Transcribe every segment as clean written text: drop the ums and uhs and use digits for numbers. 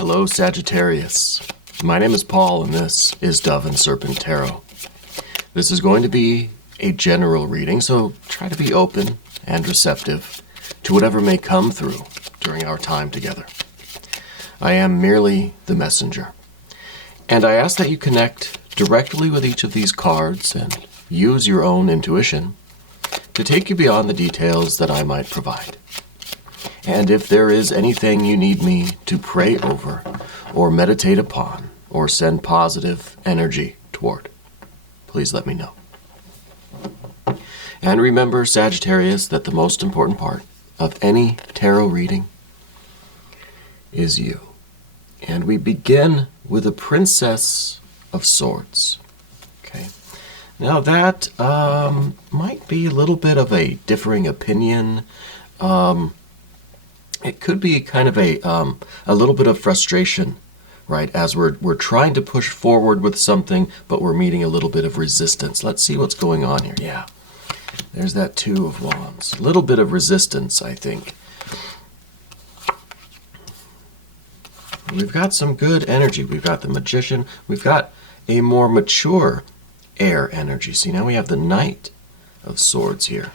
Hello, Sagittarius. My name is Paul, and this is Dove and Serpent Tarot. This is going to be a general reading, so try to be open and receptive to whatever may come through during our time together. I am merely the messenger, and I ask that you connect directly with each of these cards and use your own intuition to take you beyond the details that I might provide. And if there is anything you need me to pray over or meditate upon or send positive energy toward, please let me know. And remember, Sagittarius, that the most important part of any tarot reading is you. And we begin with the Princess of Swords. Okay. Now that might be a little bit of a differing opinion. It could be kind of a little bit of frustration, right? As we're trying to push forward with something, but we're meeting a little bit of resistance. Let's see what's going on here. Yeah, there's that Two of Wands. A little bit of resistance, I think. We've got some good energy. We've got the Magician. We've got a more mature air energy. See, now we have the Knight of Swords here.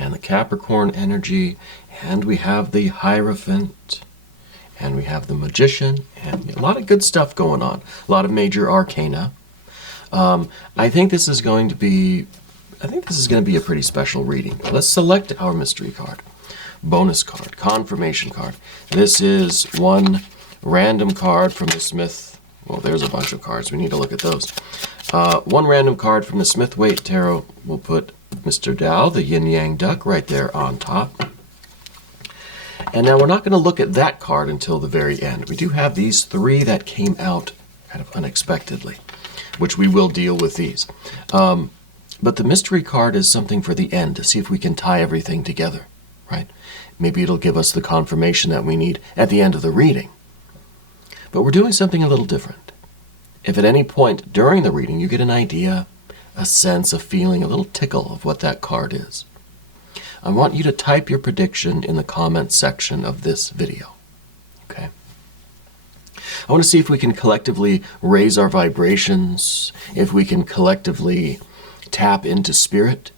And the Capricorn energy, and we have the Hierophant, and we have the Magician, and a lot of good stuff going on. A lot of major arcana. I think this is going to be a pretty special reading. Let's select our mystery card, bonus card, confirmation card. This is one random card from the Smith. Well, there's a bunch of cards. We need to look at those. One random card from the Smith-Waite Tarot. We'll put Mr. Tao, the yin-yang duck, right there on top. And now we're not going to look at that card until the very end. We do have these three that came out kind of unexpectedly, which we will deal with these. But the mystery card is something for the end to see if we can tie everything together, right? Maybe it'll give us the confirmation that we need at the end of the reading. But we're doing something a little different. If at any point during the reading you get an idea, a sense, a feeling, a little tickle of what that card is, I want you to type your prediction in the comment section of this video. Okay? I want to see if we can collectively raise our vibrations, if we can collectively tap into spirit,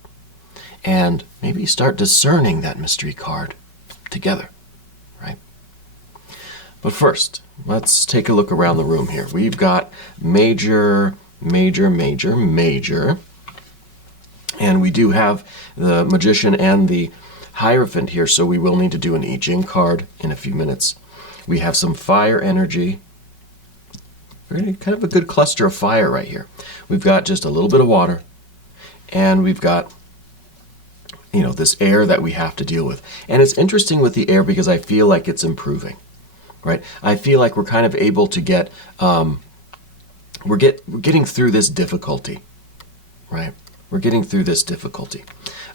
and maybe start discerning that mystery card together, right? But first, let's take a look around the room here. We've got major, and we do have the Magician and the Hierophant here, so we will need to do an I Ching card in a few minutes. We have some fire energy. Kind of a good cluster of fire right here. We've got just a little bit of water, and we've got, this air that we have to deal with. And it's interesting with the air because I feel like it's improving, right? I feel like we're kind of able to get, we're getting through this difficulty, right? We're getting through this difficulty.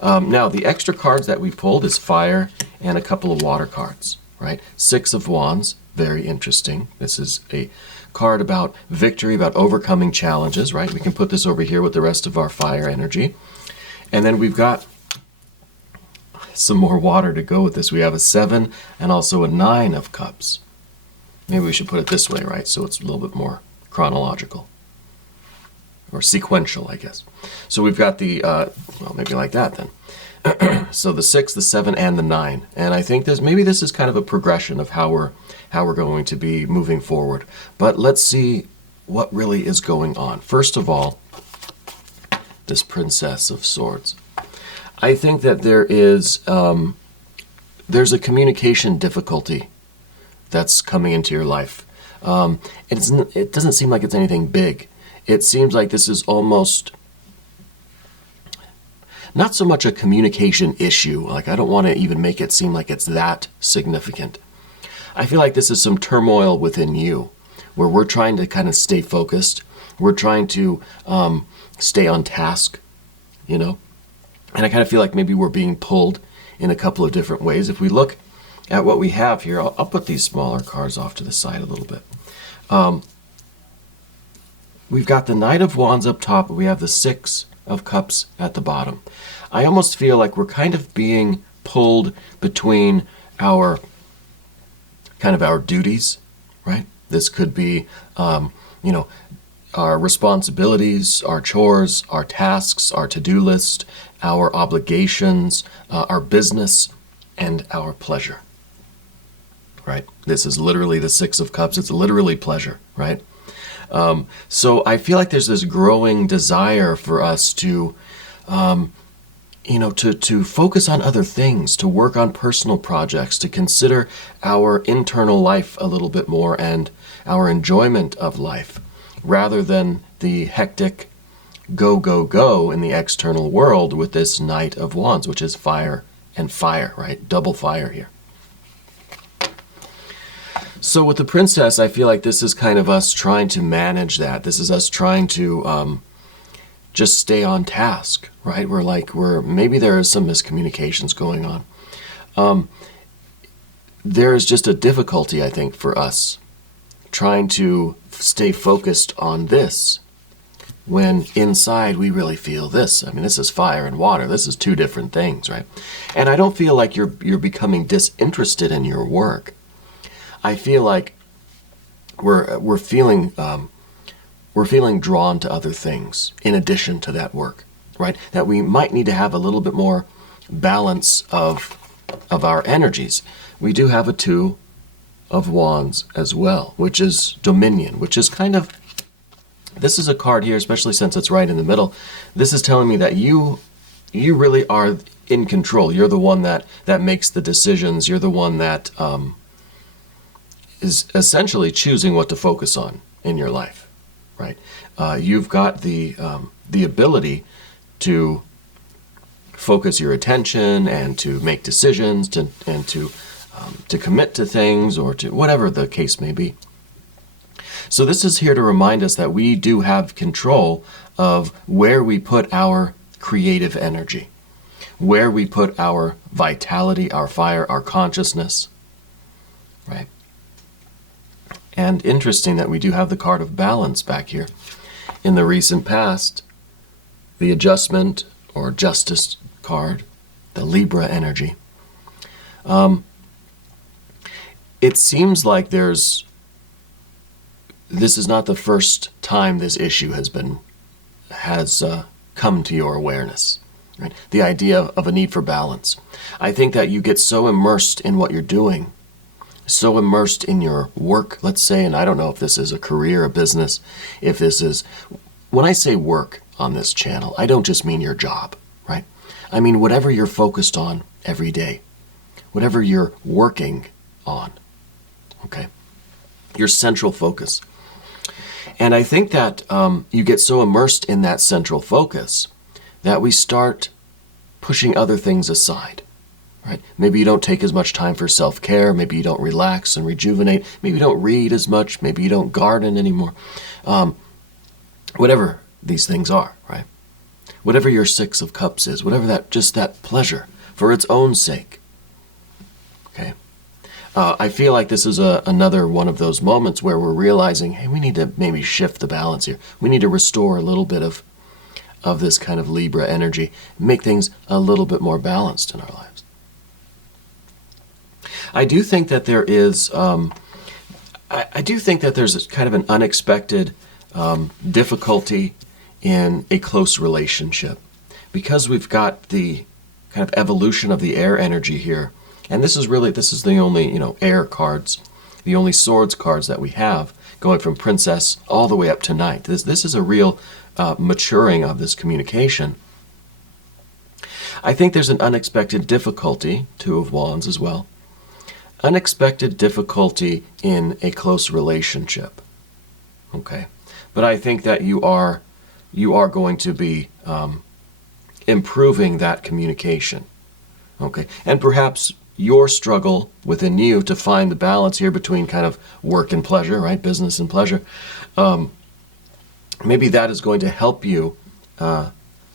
Now, the extra cards that we pulled is fire and a couple of water cards, right? Six of Wands, very interesting. This is a card about victory, about overcoming challenges, right? We can put this over here with the rest of our fire energy. And then we've got some more water to go with this. We have a 7 and also a 9 of Cups. Maybe we should put it this way, right? So it's a little bit more chronological or sequential, I guess. So we've got the, maybe like that then. So the 6, the 7, and the 9. And I think maybe this is kind of a progression of how we're going to be moving forward. But let's see what really is going on. First of all, this Princess of Swords. I think that there's a communication difficulty that's coming into your life. It doesn't seem like it's anything big. It seems like this is almost not so much a communication issue. Like, I don't want to even make it seem like it's that significant. I feel like this is some turmoil within you, where we're trying to kind of stay focused. We're trying to stay on task, And I kind of feel like maybe we're being pulled in a couple of different ways. If we look at what we have here, I'll put these smaller cards off to the side a little bit. We've got the Knight of Wands up top, and we have the 6 of Cups at the bottom. I almost feel like we're kind of being pulled between our kind of our duties, right? This could be, you know, our responsibilities, our chores, our tasks, our to-do list, our obligations, our business, and our pleasure, right? This is literally the Six of Cups. It's literally pleasure, right? So I feel like there's this growing desire for us to, you know, to focus on other things, to work on personal projects, to consider our internal life a little bit more and our enjoyment of life, rather than the hectic go, go, go in the external world with this Knight of Wands, which is fire and fire, right? Double fire here. So with the Princess, I feel like this is kind of us trying to manage that. This is us trying to just stay on task, right? Maybe there is some miscommunications going on. There is just a difficulty, I think, for us trying to stay focused on this when inside we really feel this. I mean, this is fire and water. This is two different things, right? And I don't feel like you're becoming disinterested in your work. I feel like we're feeling drawn to other things in addition to that work, right? That we might need to have a little bit more balance of our energies. We do have a Two of Wands as well, which is dominion, which is kind of, this is a card here, especially since it's right in the middle. This is telling me that you really are in control. You're the one that makes the decisions. You're the one that is essentially choosing what to focus on in your life, right? You've got the ability to focus your attention and to make decisions and to commit to things, or to whatever the case may be. So this is here to remind us that we do have control of where we put our creative energy, where we put our vitality, our fire, our consciousness, right? And interesting that we do have the card of balance back here. In the recent past, the adjustment or justice card, the Libra energy. It seems like this is not the first time this issue has come to your awareness, right? The idea of a need for balance. I think that you get so immersed in what you're doing, so immersed in your work, let's say, and I don't know if this is a career, a business, if this is, when I say work on this channel, I don't just mean your job, right? I mean whatever you're focused on every day, whatever you're working on, okay? Your central focus. And I think that you get so immersed in that central focus that we start pushing other things aside, right? Maybe you don't take as much time for self-care. Maybe you don't relax and rejuvenate. Maybe you don't read as much. Maybe you don't garden anymore. Whatever these things are, right? Whatever your Six of Cups is, whatever that pleasure for its own sake, okay? I feel like this is another one of those moments where we're realizing, hey, we need to maybe shift the balance here. We need to restore a little bit of this kind of Libra energy, make things a little bit more balanced in our lives. I do think that there is, I do think that there's kind of an unexpected difficulty in a close relationship, because we've got the kind of evolution of the air energy here. And this is the only, air cards, the only swords cards that we have, going from Princess all the way up to Knight. This is a real maturing of this communication. I think there's an unexpected difficulty, Two of Wands as well, unexpected difficulty in a close relationship, okay? But I think that you are going to be improving that communication, okay? And perhaps your struggle within you to find the balance here between kind of work and pleasure, right? Business and pleasure. Maybe that is going to help you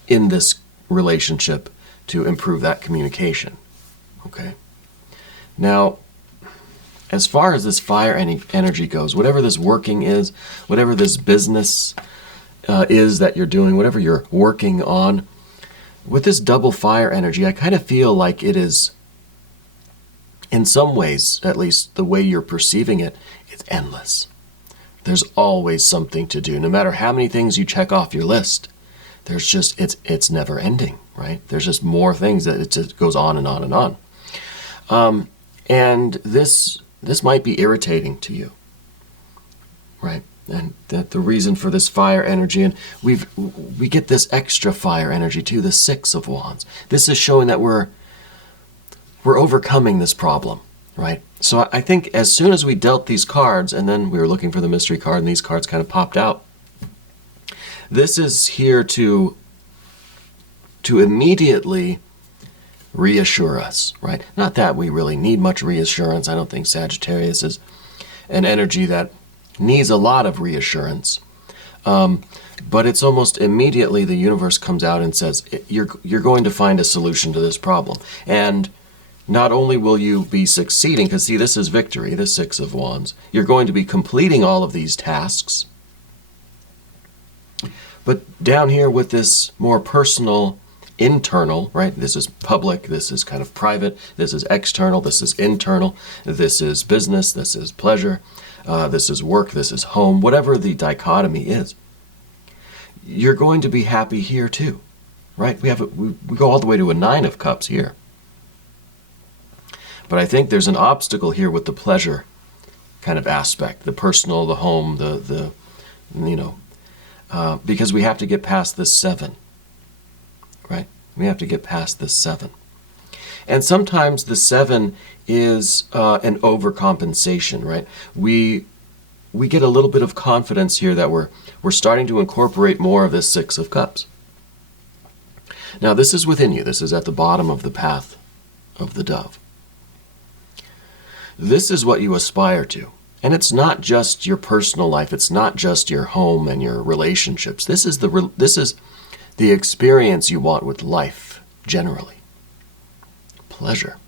in this relationship to improve that communication, okay? Now, as far as this fire energy goes, whatever this working is, whatever this business is that you're doing, whatever you're working on, with this double fire energy, I kind of feel like it is in some ways, at least the way you're perceiving it, it's endless. There's always something to do. No matter how many things you check off your list, there's just, it's never ending, right? There's just more things that it just goes on and on and on. And this might be irritating to you, right? And that the reason for this fire energy, and we get this extra fire energy too, the Six of Wands. This is showing that we're overcoming this problem, right? So I think as soon as we dealt these cards, and then we were looking for the mystery card, and these cards kind of popped out, this is here to immediately reassure us, right? Not that we really need much reassurance. I don't think Sagittarius is an energy that needs a lot of reassurance. But it's almost immediately the universe comes out and says, you're going to find a solution to this problem. And not only will you be succeeding, because see, this is victory, the Six of Wands. You're going to be completing all of these tasks. But down here with this more personal, internal, right? This is public, this is kind of private, this is external, this is internal, this is business, this is pleasure, this is work, this is home, whatever the dichotomy is. You're going to be happy here too, right? We go all the way to a Nine of Cups here. But I think there's an obstacle here with the pleasure kind of aspect, the personal, the home, the because we have to get past this 7, right? We have to get past this 7. And sometimes the 7 is an overcompensation, right? We get a little bit of confidence here that we're starting to incorporate more of this Six of Cups. Now this is within you. This is at the bottom of the path of the dove. This is what you aspire to. And it's not just your personal life. It's not just your home and your relationships. This is the experience you want with life generally. Pleasure,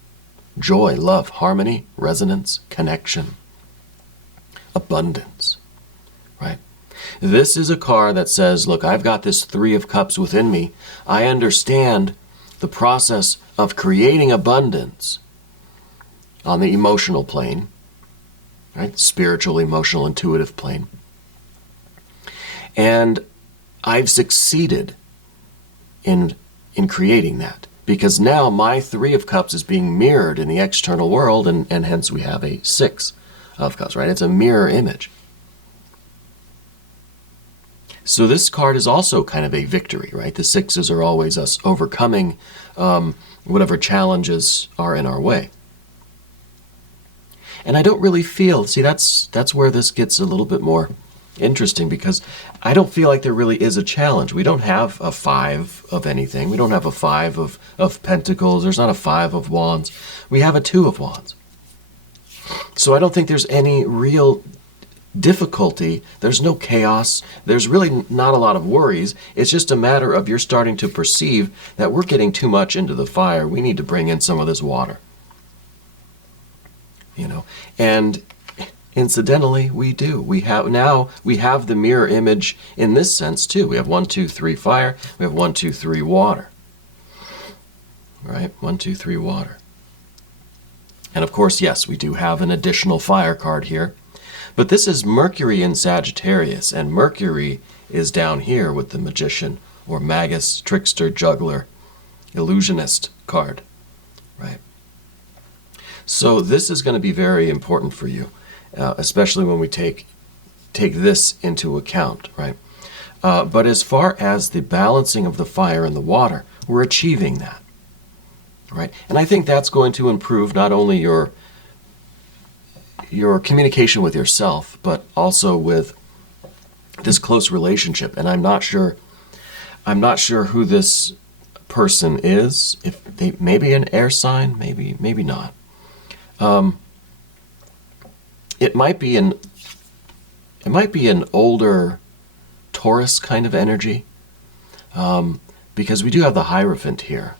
joy, love, harmony, resonance, connection, abundance, right? This is a card that says, look, I've got this Three of Cups within me. I understand the process of creating abundance on the emotional plane, right? Spiritual, emotional, intuitive plane. And I've succeeded in creating that, because now my Three of Cups is being mirrored in the external world, and hence we have a Six of Cups, right? It's a mirror image. So this card is also kind of a victory, right? The sixes are always us overcoming whatever challenges are in our way. And I don't really feel, see, that's where this gets a little bit more interesting, because I don't feel like there really is a challenge. We don't have a 5 of anything. We don't have a 5 of Pentacles. There's not a 5 of Wands. We have a 2 of Wands. So I don't think there's any real difficulty. There's no chaos. There's really not a lot of worries. It's just a matter of you're starting to perceive that we're getting too much into the fire. We need to bring in some of this water. You know, and incidentally, we do. We have the mirror image in this sense too. We have 1, 2, 3 fire. We have 1, 2, 3 water. Right? 1, 2, 3 water. And of course, yes, we do have an additional fire card here. But this is Mercury in Sagittarius, and Mercury is down here with the Magician or Magus, Trickster, Juggler, Illusionist card. Right? So this is going to be very important for you, especially when we take this into account, right? But as far as the balancing of the fire and the water, we're achieving that, right? And I think that's going to improve not only your communication with yourself, but also with this close relationship. And I'm not sure who this person is. If they maybe an air sign, maybe not. It might be an older Taurus kind of energy, because we do have the Hierophant here.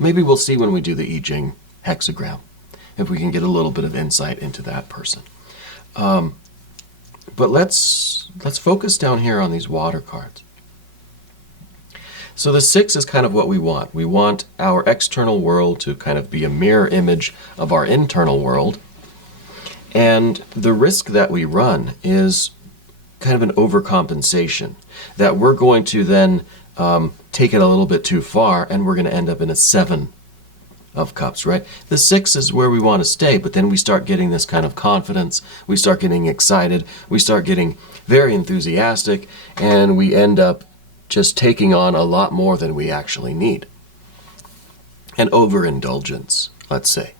Maybe we'll see when we do the I Ching hexagram, if we can get a little bit of insight into that person. But let's focus down here on these water cards. So the 6 is kind of what we want. We want our external world to kind of be a mirror image of our internal world. And the risk that we run is kind of an overcompensation, that we're going to then take it a little bit too far, and we're going to end up in a 7 of cups, right? The 6 is where we want to stay, but then we start getting this kind of confidence, we start getting excited, we start getting very enthusiastic, and we end up just taking on a lot more than we actually need. An overindulgence, let's say,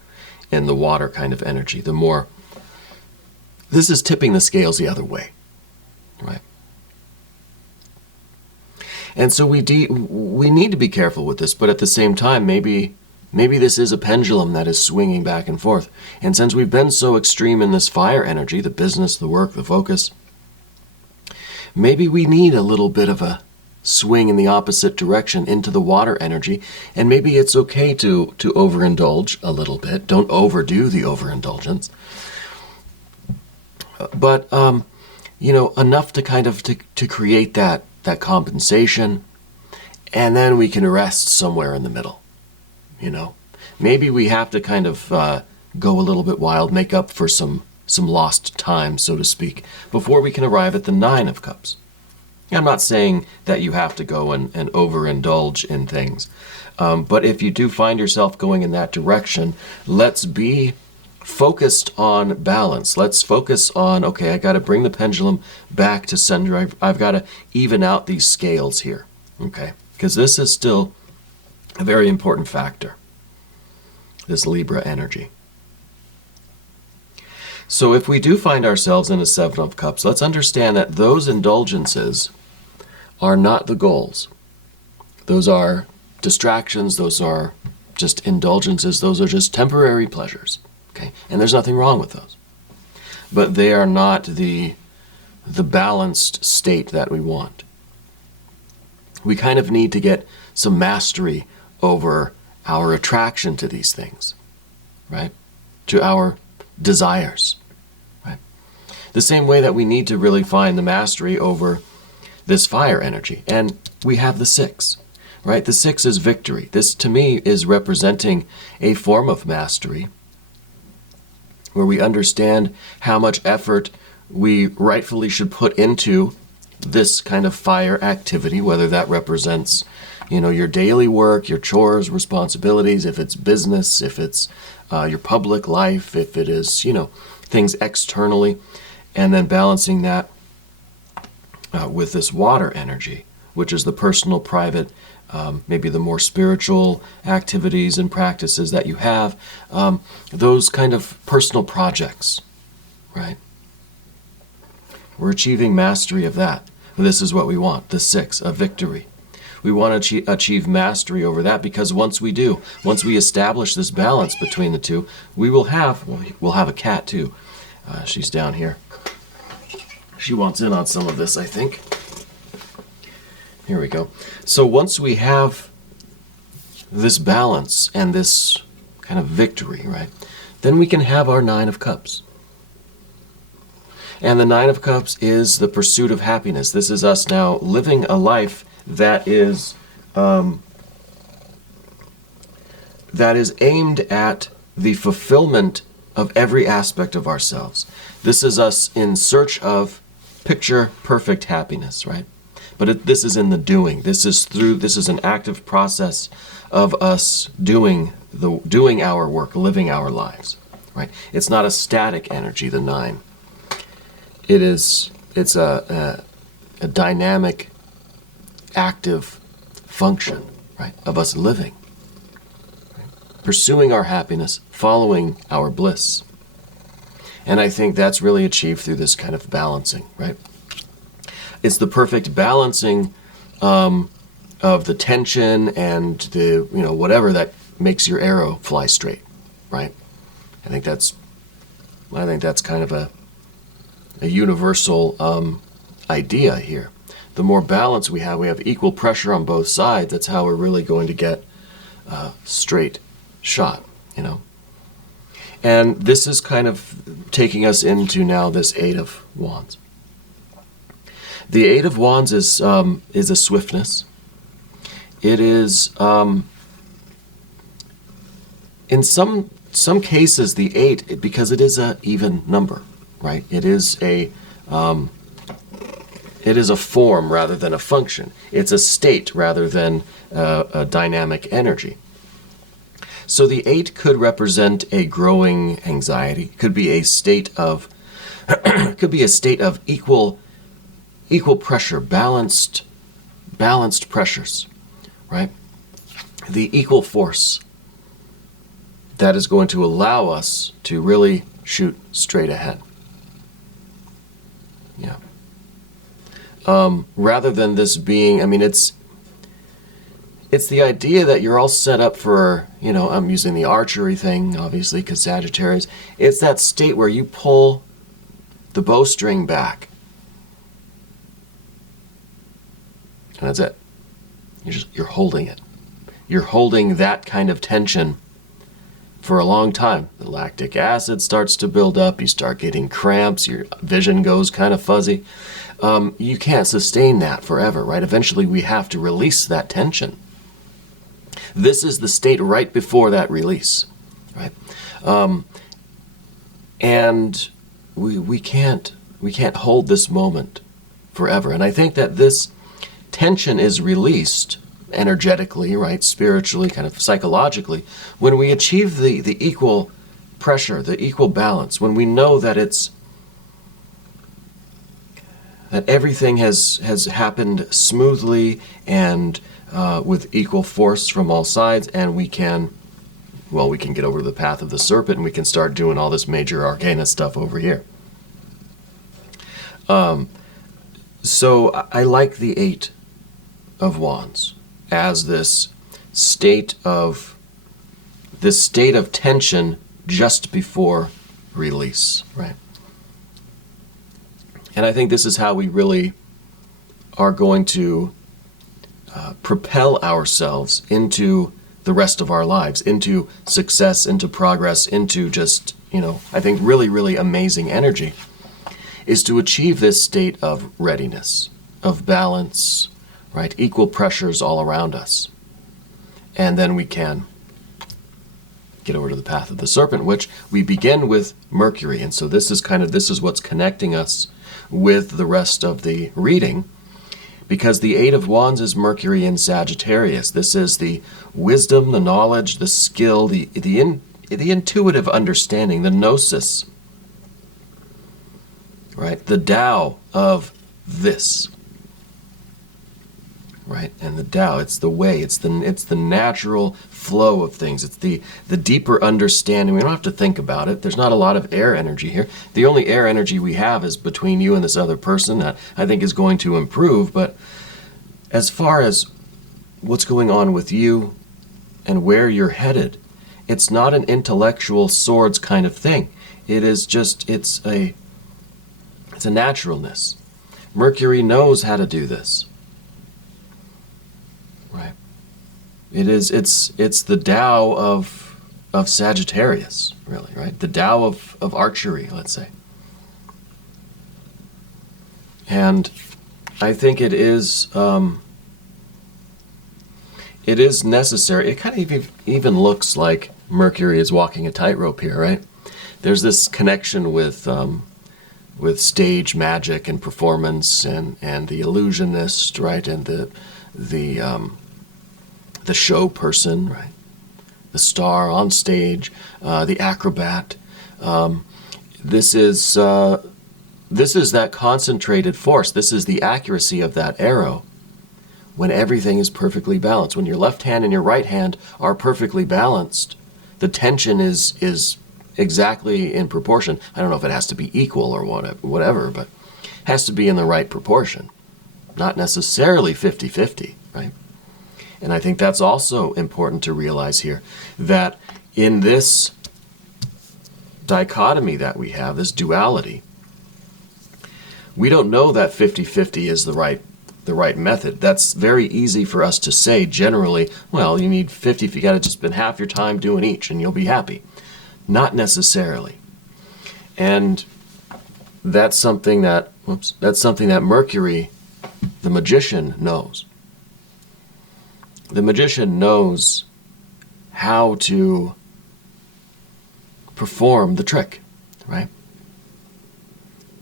in the water kind of energy. The more, this is tipping the scales the other way, right? And so we need to be careful with this, but at the same time, maybe this is a pendulum that is swinging back and forth. And since we've been so extreme in this fire energy, the business, the work, the focus, maybe we need a little bit of a swing in the opposite direction into the water energy. And maybe it's okay to overindulge a little bit. Don't overdo the overindulgence. But, enough to kind of to create that compensation, and then we can rest somewhere in the middle. Maybe we have to kind of go a little bit wild, make up for some lost time, so to speak, before we can arrive at the 9 of cups. I'm not saying that you have to go and overindulge in things, but if you do find yourself going in that direction, let's be focused on balance. Let's focus on, okay, I got to bring the pendulum back to center. I've got to even out these scales here, okay? Because this is still a very important factor, this Libra energy. So if we do find ourselves in a 7 of cups, let's understand that those indulgences are not the goals. Those are distractions. Those are just indulgences. Those are just temporary pleasures. Okay? And there's nothing wrong with those. But they are not the balanced state that we want. We kind of need to get some mastery over our attraction to these things, right? To our desires, right? The same way that we need to really find the mastery over this fire energy. And we have the 6, right? The 6 is victory. This, to me, is representing a form of mastery where we understand how much effort we rightfully should put into this kind of fire activity, whether that represents, your daily work, your chores, responsibilities, if it's business, if it's your public life, if it is, things externally, and then balancing that with this water energy, which is the personal, private, maybe the more spiritual activities and practices that you have, those kind of personal projects, right? We're achieving mastery of that. This is what we want, the 6, a victory. We want to achieve mastery over that, because once we establish this balance between the two, we'll have a cat too. She's down here. She wants in on some of this, I think. Here we go. So once we have this balance and this kind of victory, right, then we can have our 9 of cups. And the 9 of cups is the pursuit of happiness. This is us now living a life that is aimed at the fulfillment of every aspect of ourselves. This is us in search of picture perfect happiness, right? But this is in the doing. This is an active process of us doing our work, living our lives, right? It's not a static energy, the 9. It's a dynamic, active function, right, of us living, right? Pursuing our happiness, following our bliss. And I think that's really achieved through this kind of balancing, right? It's the perfect balancing of the tension and the, whatever that makes your arrow fly straight, right? I think that's kind of a universal idea here. The more balance we have equal pressure on both sides. That's how we're really going to get a straight shot, And this is kind of taking us into now this 8 of Wands. The 8 of Wands is a swiftness. It is, in some cases, the 8, because it is an even number, right? It is a form rather than a function. It's a state rather than a dynamic energy. So the 8 could represent a growing anxiety. Could be a state of could be a state of equal pressure, balanced pressures, right? The equal force that is going to allow us to really shoot straight ahead. Yeah. Rather than this being, I mean, it's the idea that you're all set up for, I'm using the archery thing, obviously, because Sagittarius. It's that state where you pull the bowstring back. And that's it. You're holding it. You're holding that kind of tension for a long time. The lactic acid starts to build up. You start getting cramps. Your vision goes kind of fuzzy. You can't sustain that forever, right? Eventually we have to release that tension. This is the state right before that release, right? And we can't hold this moment forever. And I think that this tension is released energetically, right, spiritually, kind of psychologically, when we achieve the equal pressure, the equal balance, when we know that that everything has happened smoothly and with equal force from all sides, and we can get over to the path of the serpent and we can start doing all this major arcana stuff over here. So I like the 8 of Wands as this state of tension just before release, right? And I think this is how we really are going to propel ourselves into the rest of our lives, into success, into progress, into just, I think really, really amazing energy, is to achieve this state of readiness, of balance, right? Equal pressures all around us. And then we can get over to the path of the serpent, which we begin with Mercury. And so this is what's connecting us with the rest of the reading, because the 8 of Wands is Mercury in Sagittarius. This is the wisdom, the knowledge, the skill, the intuitive understanding, the gnosis, right? The Tao of this, right? And the Tao, it's the way, it's the natural flow of things. It's the deeper understanding. We don't have to think about it. There's not a lot of air energy here. The only air energy we have is between you and this other person that I think is going to improve. But as far as what's going on with you and where you're headed, it's not an intellectual swords kind of thing. It is just, it's a naturalness. Mercury knows how to do this. Right. It's the Tao of Sagittarius, really, right? The Tao of archery, let's say. And I think it is necessary. It kind of even looks like Mercury is walking a tightrope here, right? There's this connection with stage magic and performance and the illusionist, right? And the show person, right? The star on stage, the acrobat. This is that concentrated force. This is the accuracy of that arrow when everything is perfectly balanced. When your left hand and your right hand are perfectly balanced, the tension is exactly in proportion. I don't know if it has to be equal or whatever, but it has to be in the right proportion. Not necessarily 50-50, right? And I think that's also important to realize here, that in this dichotomy that we have, this duality, we don't know that 50-50 is the right method. That's very easy for us to say generally, well, you need 50, you got to just spend half your time doing each and you'll be happy. Not necessarily. And that's something that Mercury, the magician, knows. the magician knows how to perform the trick, right?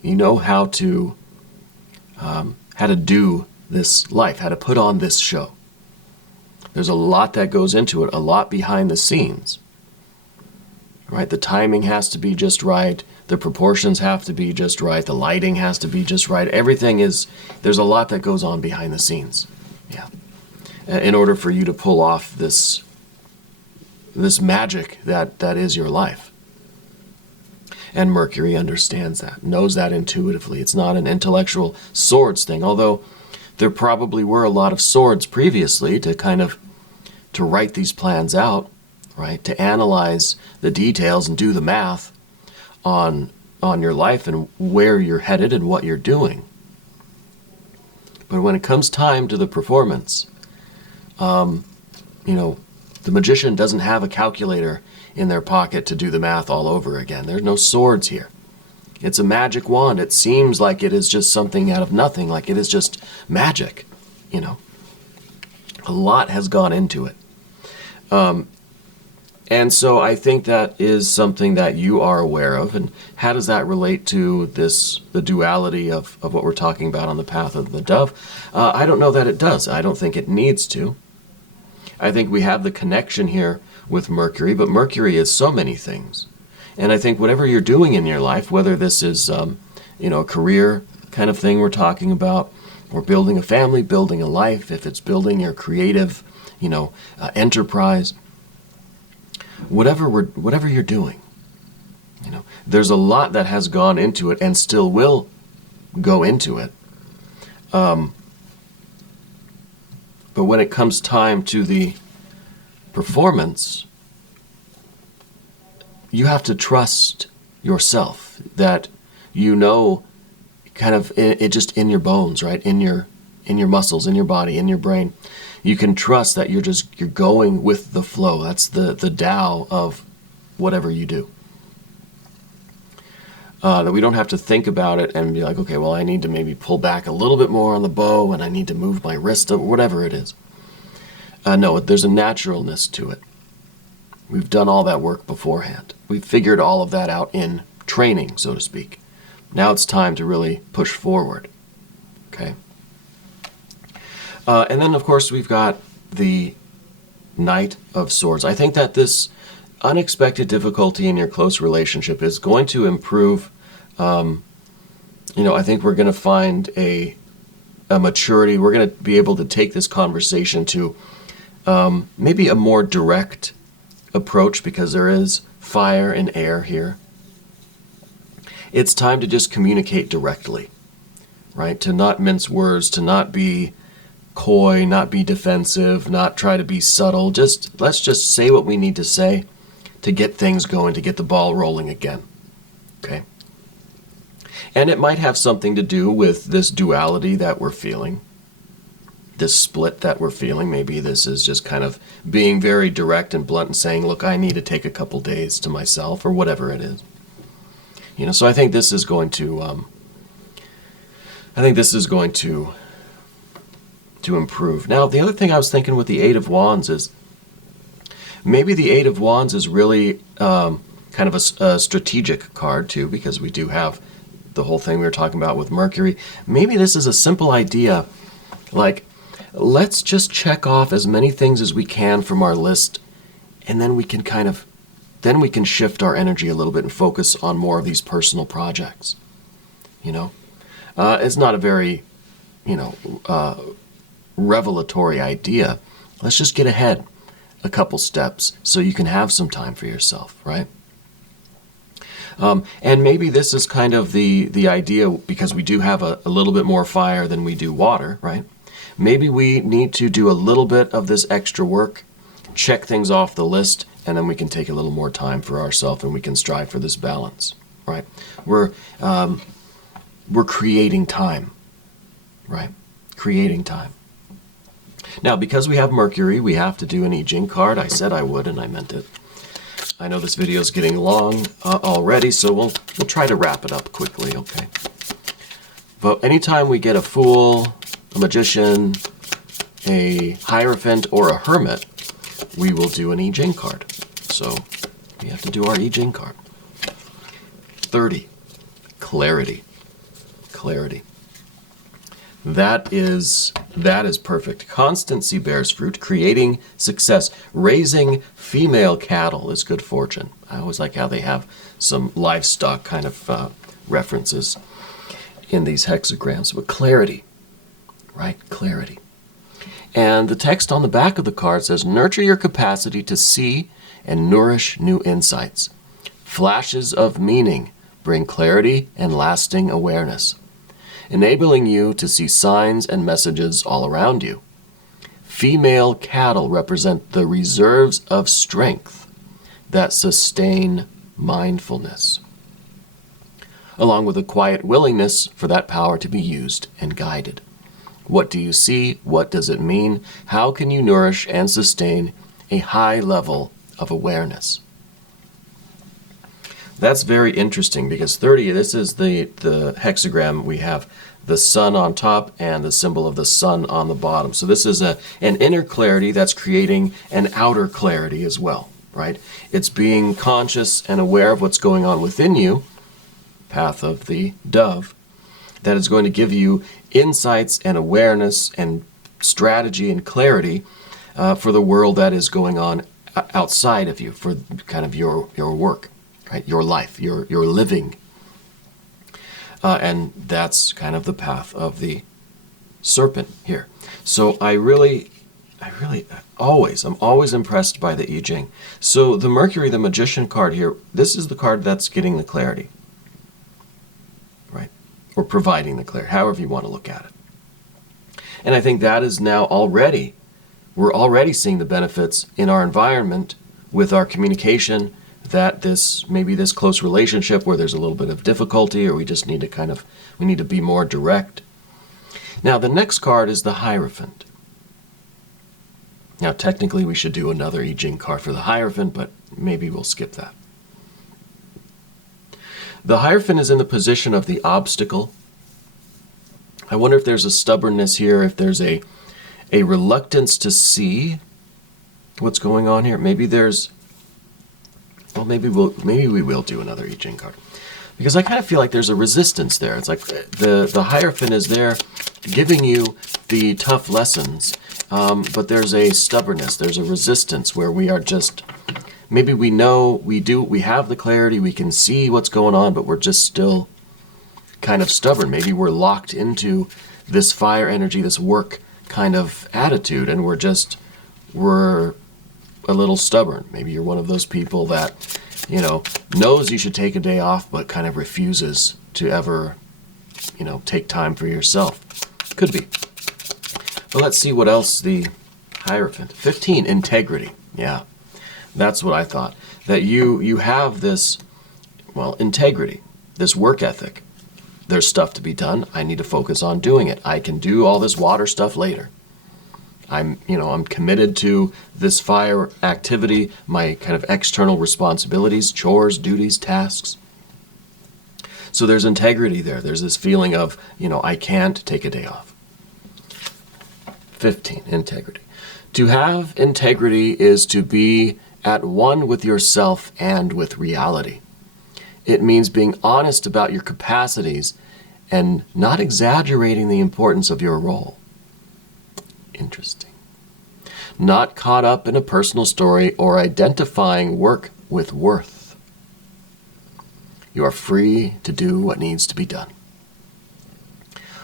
You know how to do this life, how to put on this show. There's a lot that goes into it, a lot behind the scenes, right? The timing has to be just right. The proportions have to be just right. The lighting has to be just right. There's a lot that goes on behind the scenes, yeah, in order for you to pull off this magic that is your life. And Mercury understands that, knows that intuitively. It's not an intellectual swords thing, although there probably were a lot of swords previously to write these plans out, right? To analyze the details and do the math on your life and where you're headed and what you're doing. But when it comes time to the performance, the magician doesn't have a calculator in their pocket to do the math all over again. There's no swords here. It's a magic wand. It seems like it is just something out of nothing, like it is just magic, A lot has gone into it. And so I think that is something that you are aware of. And how does that relate to the duality of what we're talking about on the path of the dove? I don't know that it does. I don't think it needs to. I think we have the connection here with Mercury, but Mercury is so many things. And I think whatever you're doing in your life, whether this is a career kind of thing we're talking about, or building a family, building a life, if it's building your creative, enterprise, whatever you're doing, there's a lot that has gone into it and still will go into it. But when it comes time to the performance, you have to trust yourself that kind of it just in your bones, right? In your muscles, in your body, in your brain. You can trust that you're going with the flow. That's the Tao of whatever you do. That we don't have to think about it and be like, okay, well, I need to maybe pull back a little bit more on the bow and I need to move my wrist or whatever it is. No, there's a naturalness to it. We've done all that work beforehand. We've figured all of that out in training, so to speak. Now it's time to really push forward. Okay? And then, of course, we've got the Knight of Swords. I think that this unexpected difficulty in your close relationship is going to improve. I think we're going to find a maturity. We're going to be able to take this conversation to maybe a more direct approach, because there is fire and air here. It's time to just communicate directly, right? To not mince words, to not be coy, not be defensive, not try to be subtle. Let's just say what we need to say to get things going, to get the ball rolling again. Okay? And it might have something to do with this duality that we're feeling, this split that we're feeling. Maybe this is just kind of being very direct and blunt and saying, look, I need to take a couple days to myself, or whatever it is. So I think this is going to improve. Now, the other thing I was thinking with the Eight of Wands is maybe the Eight of Wands is really kind of a strategic card too, because we do have the whole thing we were talking about with Mercury. Maybe this is a simple idea, like, let's just check off as many things as we can from our list, and then we can shift our energy a little bit and focus on more of these personal projects. It's not a very, revelatory idea. Let's just get ahead a couple steps so you can have some time for yourself, right? And maybe this is kind of the idea, because we do have a little bit more fire than we do water, right? Maybe we need to do a little bit of this extra work, check things off the list, and then we can take a little more time for ourselves and we can strive for this balance, right? We're creating time, right? Creating time. Now, because we have Mercury, we have to do an I Ching card. I said I would, and I meant it. I know this video is getting long already, so we'll try to wrap it up quickly, okay? But anytime we get a Fool, a Magician, a Hierophant or a Hermit, we will do an I Ching card. So we have to do our I Ching card. 30. Clarity. Clarity. That is perfect. Constancy bears fruit, creating success. Raising female cattle is good fortune. I always like how they have some livestock kind of references in these hexagrams. But clarity, right? Clarity. And the text on the back of the card says, nurture your capacity to see and nourish new insights. Flashes of meaning bring clarity and lasting awareness, enabling you to see signs and messages all around you. Female cattle represent the reserves of strength that sustain mindfulness, along with a quiet willingness for that power to be used and guided. What do you see? What does it mean? How can you nourish and sustain a high level of awareness? That's very interesting because 30, this is the hexagram. We have the sun on top and the symbol of the sun on the bottom. So this is an inner clarity that's creating an outer clarity as well, right? It's being conscious and aware of what's going on within you, path of the dove, that is going to give you insights and awareness and strategy and clarity for the world that is going on outside of you, for kind of your work. Right? Your life, your living. And that's kind of the path of the serpent here. So I'm always impressed by the I Ching. So the Mercury, the Magician card here, this is the card that's getting the clarity, right? Or providing the clarity, however you want to look at it. And I think that is now we're already seeing the benefits in our environment with our communication, that maybe this close relationship where there's a little bit of difficulty, or we just need to we need to be more direct. Now the next card is the Hierophant. Now technically we should do another I Ching card for the Hierophant, but maybe we'll skip that. The Hierophant is in the position of the obstacle. I wonder if there's a stubbornness here, if there's a reluctance to see what's going on here. Maybe there's maybe we will do another I Ching card, because I kind of feel like there's a resistance there. It's like the Hierophant is there giving you the tough lessons, but there's a stubbornness, there's a resistance where we are just, maybe we know we have the clarity, we can see what's going on, but we're just still kind of stubborn. Maybe we're locked into this fire energy, this work kind of attitude, and we're a little stubborn. Maybe you're one of those people that, knows you should take a day off, but kind of refuses to ever, take time for yourself. Could be. But let's see what else the Hierophant. 15, integrity. Yeah, that's what I thought. That you have this, integrity, this work ethic. There's stuff to be done. I need to focus on doing it. I can do all this water stuff later. I'm committed to this fire activity, my kind of external responsibilities, chores, duties, tasks. So there's integrity there. There's this feeling of, I can't take a day off. 15, integrity. To have integrity is to be at one with yourself and with reality. It means being honest about your capacities and not exaggerating the importance of your role. Interesting. Not caught up in a personal story or identifying work with worth. You are free to do what needs to be done.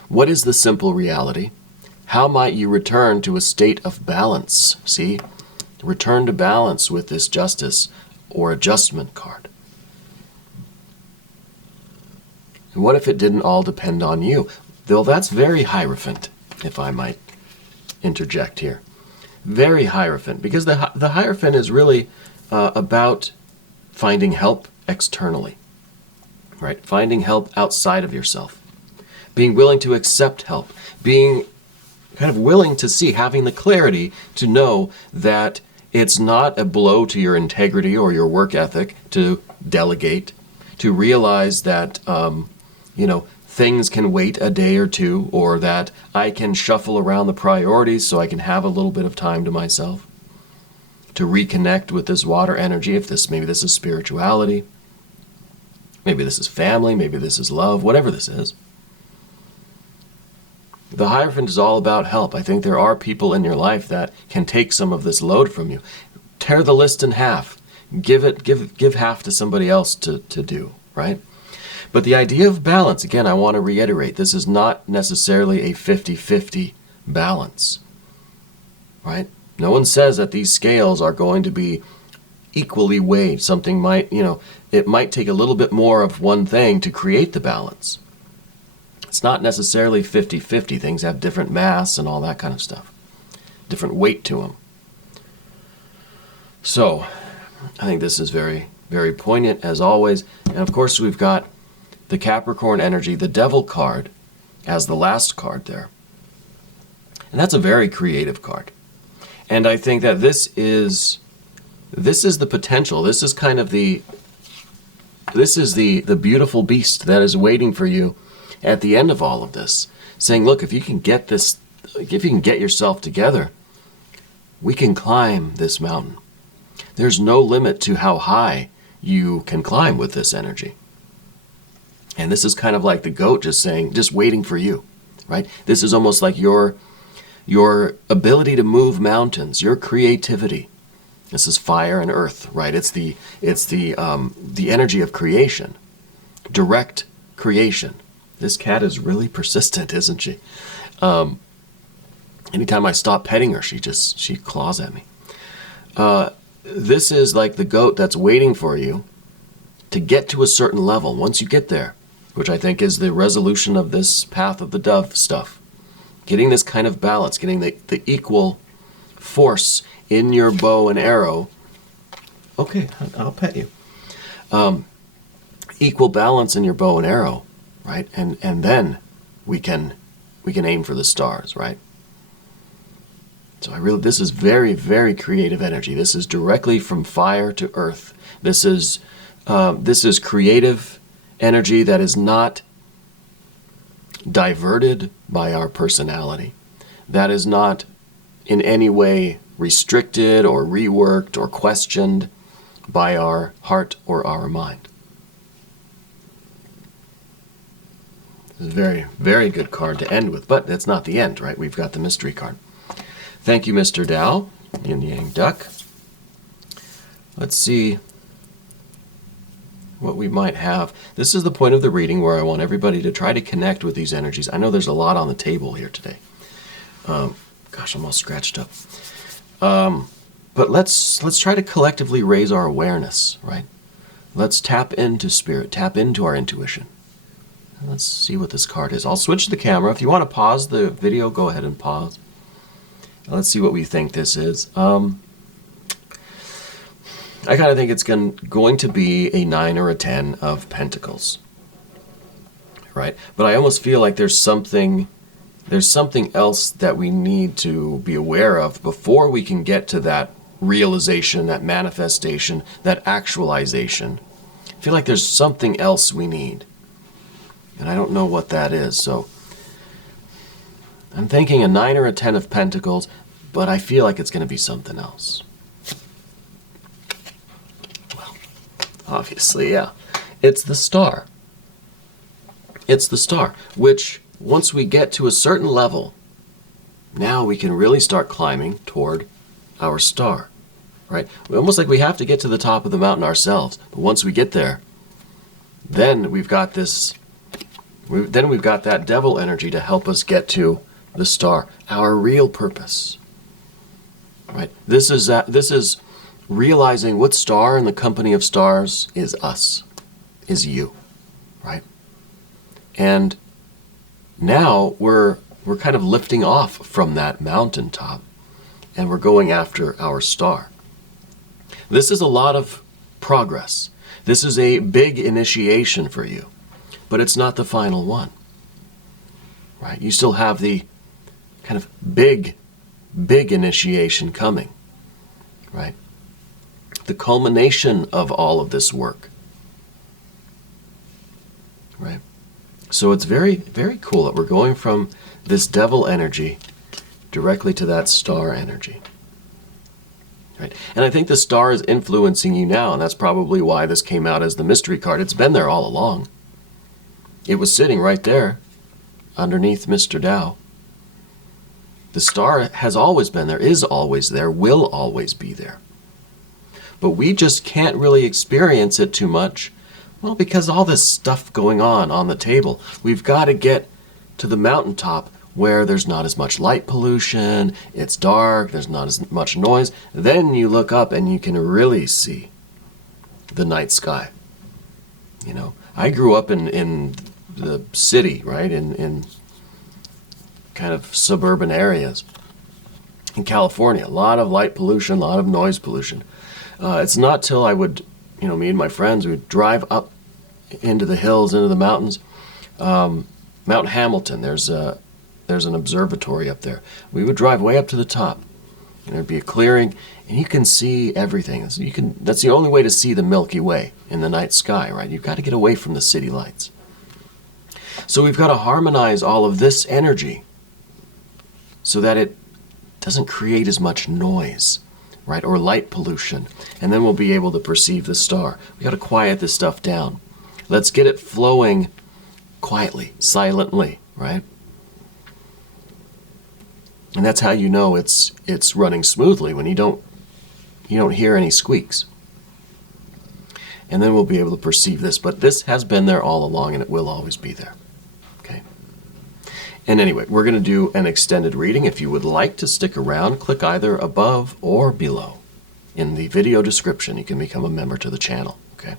What is the simple reality? How might you return to a state of balance? See? Return to balance with this justice or adjustment card. And what if it didn't all depend on you? Though that's very Hierophant, if I might interject here. Very Hierophant, because the Hierophant is really about finding help externally, right? Finding help outside of yourself. Being willing to accept help. Being kind of willing to see, having the clarity to know that it's not a blow to your integrity or your work ethic to delegate, to realize that, things can wait a day or two, or that I can shuffle around the priorities so I can have a little bit of time to myself to reconnect with this water energy. If maybe this is spirituality, maybe this is family, maybe this is love, whatever this is. The Hierophant is all about help. I think there are people in your life that can take some of this load from you. Tear the list in half. Give half to somebody else to do, right? But the idea of balance, again, I want to reiterate, this is not necessarily a 50-50 balance, right? No one says that these scales are going to be equally weighed. Something might, it might take a little bit more of one thing to create the balance. It's not necessarily 50-50. Things have different mass and all that kind of stuff. Different weight to them. So, I think this is very, very poignant as always. And of course we've got the Capricorn energy, the Devil card, as the last card there. And that's a very creative card. And I think that this is the potential. This is kind of the beautiful beast that is waiting for you at the end of all of this, saying, look, if you can get yourself together, we can climb this mountain. There's no limit to how high you can climb with this energy. And this is kind of like the goat just waiting for you, right? This is almost like your ability to move mountains, your creativity. This is fire and earth, right? It's the energy of creation, direct creation. This cat is really persistent, isn't she? Anytime I stop petting her, she claws at me. This is like the goat that's waiting for you to get to a certain level. Once you get there, which I think is the resolution of this path of the dove stuff, getting this kind of balance, getting the equal force in your bow and arrow. Okay, I'll pet you. Equal balance in your bow and arrow, right? And then we can aim for the stars, right? So this is very, very creative energy. This is directly from fire to earth. This is creative energy that is not diverted by our personality. That is not in any way restricted or reworked or questioned by our heart or our mind. This is a very, very good card to end with, but that's not the end, right? We've got the mystery card. Thank you, Mr. Dow, Yin Yang Duck. Let's see what we might have. This is the point of the reading where I want everybody to try to connect with these energies. I know there's a lot on the table here today. Gosh, I'm all scratched up. But let's try to collectively raise our awareness, right? Let's tap into spirit, tap into our intuition. Let's see what this card is. I'll switch the camera. If you want to pause the video, go ahead and pause. Let's see what we think this is. I kind of think it's going to be a 9 or a 10 of Pentacles, right? But I almost feel like there's something else that we need to be aware of before we can get to that realization, that manifestation, that actualization. I feel like there's something else we need, and I don't know what that is. So I'm thinking a 9 or a 10 of Pentacles, but I feel like it's going to be something else. Well, obviously, yeah. It's the star. It's the star, which once we get to a certain level, now we can really start climbing toward our star, right? Almost like we have to get to the top of the mountain ourselves. But once we get there, then we've got that devil energy to help us get to the star, our real purpose, right? This is realizing what star in the company of stars is us, is you, right? And now we're kind of lifting off from that mountaintop and we're going after our star. This is a lot of progress. This is a big initiation for you, but it's not the final one, right? You still have the kind of big initiation coming, right? The culmination of all of this work, right? So it's very, very cool that we're going from this devil energy directly to that star energy. Right? And I think the star is influencing you now, and that's probably why this came out as the mystery card. It's been there all along. It was sitting right there underneath Mr. Tao. The star has always been there, is always there, will always be there. But we just can't really experience it too much. Well, because all this stuff going on the table. We've got to get to the mountaintop where there's not as much light pollution, it's dark, there's not as much noise. Then you look up and you can really see the night sky. You know, I grew up in the city, right, in kind of suburban areas in California. A lot of light pollution, a lot of noise pollution. It's not till I would, me and my friends would drive up into the hills, into the mountains. Mount Hamilton, there's an observatory up there. We would drive way up to the top, and there'd be a clearing, and you can see everything. So that's the only way to see the Milky Way in the night sky, right? You've got to get away from the city lights. So we've got to harmonize all of this energy so that it doesn't create as much noise, right, or light pollution, and then we'll be able to perceive the star. We've got to quiet this stuff down. Let's get it flowing quietly, silently, right? And that's how you know it's running smoothly, when you don't hear any squeaks. And then we'll be able to perceive this. But this has been there all along, and it will always be there. Okay. And anyway, we're going to do an extended reading. If you would like to stick around, click either above or below. In the video description, you can become a member to the channel. Okay.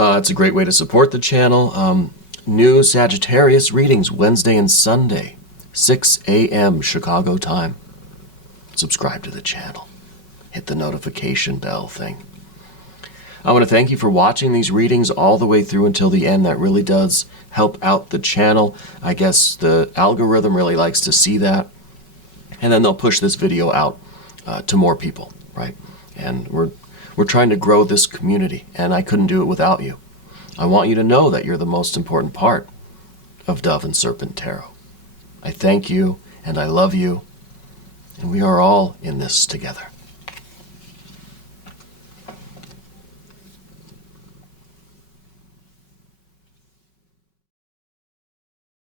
It's a great way to support the channel. New Sagittarius readings Wednesday and Sunday, 6 a.m. Chicago time. Subscribe to the channel. Hit the notification bell thing. I want to thank you for watching these readings all the way through until the end. That really does help out the channel. I guess the algorithm really likes to see that. And then they'll push this video out to more people, right? And we're trying to grow this community, and I couldn't do it without you. I want you to know that you're the most important part of Dove and Serpent Tarot. I thank you, and I love you, and we are all in this together.